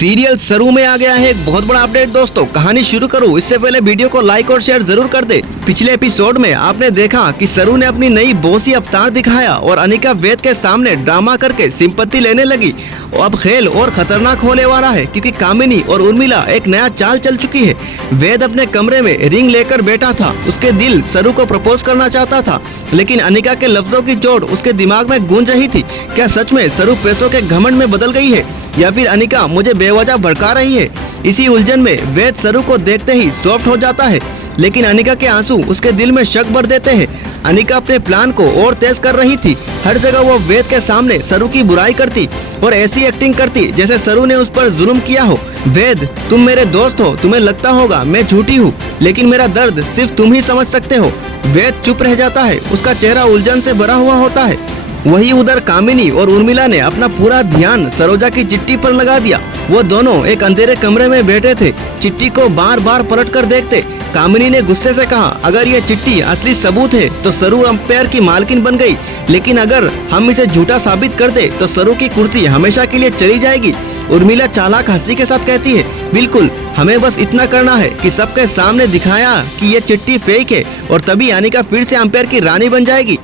Serial सरू में आ गया है एक बहुत बड़ा अपडेट। दोस्तों कहानी शुरू करूं इससे पहले वीडियो को लाइक और शेयर जरूर कर दे। पिछले एपिसोड में आपने देखा कि सरू ने अपनी नई बॉसी अवतार दिखाया और अनिका वेद के सामने ड्रामा करके सिंपत्ति लेने लगी। अब खेल और खतरनाक होने वाला है क्योंकि कामिनी और उर्मिला एक नया चाल चल चुकी है। वेद अपने कमरे में रिंग लेकर बैठा था। उसके दिल सरू को प्रपोज करना चाहता था, लेकिन अनिका के लफ्जों की चोट उसके दिमाग में गूंज रही थी। क्या सच में सरू पैसों के घमंड में बदल गई है या फिर अनिका मुझे बेवजह भड़का रही है? इसी उलझन में वेद सरू को देखते ही सॉफ्ट हो जाता है, लेकिन अनिका के आंसू उसके दिल में शक भर देते हैं। अनिका अपने प्लान को और तेज कर रही थी। हर जगह वो वेद के सामने सरू की बुराई करती और ऐसी एक्टिंग करती जैसे सरू ने उस पर जुल्म किया हो। वेद, तुम मेरे दोस्त हो, तुम्हें लगता होगा मैं झूठी हूँ, लेकिन मेरा दर्द सिर्फ तुम ही समझ सकते हो। वेद चुप रह जाता है, उसका चेहरा उलझन से भरा हुआ होता है। वहीं उधर कामिनी और उर्मिला ने अपना पूरा ध्यान सरोजा की चिट्ठी पर लगा दिया। वो दोनों एक अंधेरे कमरे में बैठे थे, चिट्ठी को बार बार पलट कर देखते। कामिनी ने गुस्से से कहा, अगर ये चिट्ठी असली सबूत है तो सरू अंपायर की मालकिन बन गई, लेकिन अगर हम इसे झूठा साबित कर दे तो सरू की कुर्सी हमेशा के लिए चली जाएगी। उर्मिला चालाक हंसी के साथ कहती है, बिल्कुल, हमें बस इतना करना है कि सबके सामने दिखाया कि ये चिट्ठी फेक है और तभी अनिका फिर से अंपायर की रानी बन जाएगी।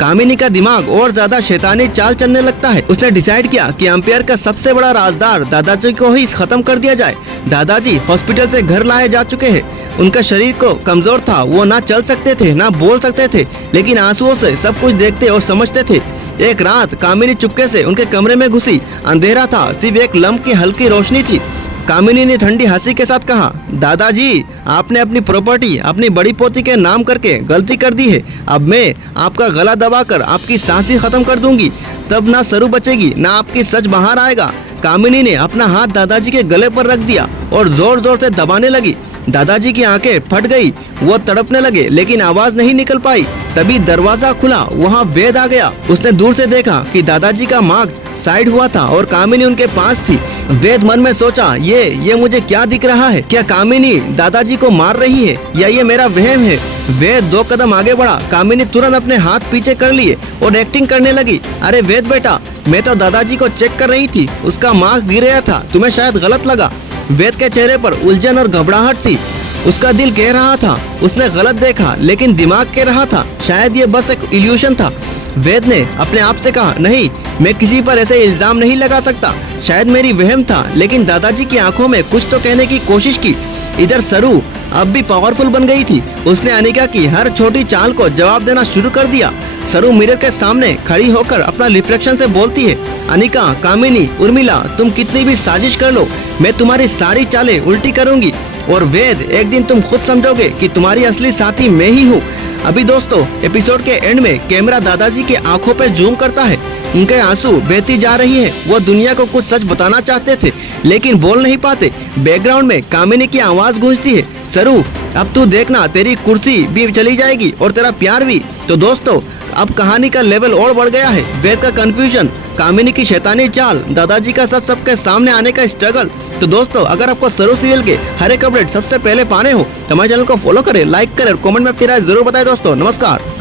कामिनी का दिमाग और ज्यादा शैतानी चाल चलने लगता है। उसने डिसाइड किया कि अंपायर का सबसे बड़ा राजदार दादाजी को ही खत्म कर दिया जाए। दादाजी हॉस्पिटल से घर लाए जा चुके हैं। उनका शरीर को कमजोर था, वो ना चल सकते थे ना बोल सकते थे, लेकिन आंसुओं से सब कुछ देखते और समझते थे। एक रात कामिनी चुपके से उनके कमरे में घुसी। अंधेरा था, सिर्फ एक लैंप की हल्की रोशनी थी। कामिनी ने ठंडी हंसी के साथ कहा, दादाजी, आपने अपनी प्रॉपर्टी अपनी बड़ी पोती के नाम करके गलती कर दी है। अब मैं आपका गला दबाकर आपकी सांसें खत्म कर दूंगी, तब ना सरू बचेगी ना आपकी सच बाहर आएगा। कामिनी ने अपना हाथ दादाजी के गले पर रख दिया और जोर जोर से दबाने लगी। दादाजी की आंखें फट गई, वो तड़पने लगे लेकिन आवाज नहीं निकल पाई। तभी दरवाजा खुला, वहाँ वेद आ गया। उसने दूर से देखा कि दादाजी का मास्क साइड हुआ था और कामिनी उनके पास थी। वेद मन में सोचा, ये मुझे क्या दिख रहा है? क्या कामिनी दादाजी को मार रही है या ये मेरा वहम है? वेद 2 कदम आगे बढ़ा। कामिनी तुरंत अपने हाथ पीछे कर लिए और एक्टिंग करने लगी। अरे वेद बेटा, मैं तो दादाजी को चेक कर रही थी, उसका मास्क गिर गया था, तुम्हें शायद गलत लगा। वेद के चेहरे पर उलझन और घबराहट थी। उसका दिल कह रहा था उसने गलत देखा, लेकिन दिमाग कह रहा था शायद ये बस एक इल्यूशन था। वेद ने अपने आप से कहा, नहीं, मैं किसी पर ऐसे इल्जाम नहीं लगा सकता, शायद मेरी वहम था। लेकिन दादाजी की आंखों में कुछ तो कहने की कोशिश की। इधर सरू अब भी पावरफुल बन गई थी। उसने अनिका की हर छोटी चाल को जवाब देना शुरू कर दिया। सरू मिरर के सामने खड़ी होकर अपना रिफ्लेक्शन से बोलती है, अनिका, कामिनी, उर्मिला, तुम कितनी भी साजिश कर लो, मैं तुम्हारी सारी चालें उल्टी करूंगी और वेद, एक दिन तुम खुद समझोगे कि तुम्हारी असली साथी मैं ही हूँ। अभी दोस्तों एपिसोड के एंड में कैमरा दादाजी की आंखों पे जूम करता है। उनके आंसू बहती जा रही है। वो दुनिया को कुछ सच बताना चाहते थे लेकिन बोल नहीं पाते। बैकग्राउंड में कामिनी की आवाज गूंजती है, सरू, अब तू देखना, तेरी कुर्सी भी चली जाएगी और तेरा प्यार भी। तो दोस्तों अब कहानी का लेवल और बढ़ गया है। वेद का कंफ्यूजन, कामिनी की शैतानी चाल, दादाजी का सच सबके सामने आने का स्ट्रगल। तो दोस्तों अगर आपको सरू सीरियल के हर एक अपडेट सबसे पहले पाने हो तो हमारे चैनल को फॉलो करें, लाइक करें और कमेंट में अपनी राय जरूर बताएं। दोस्तों नमस्कार।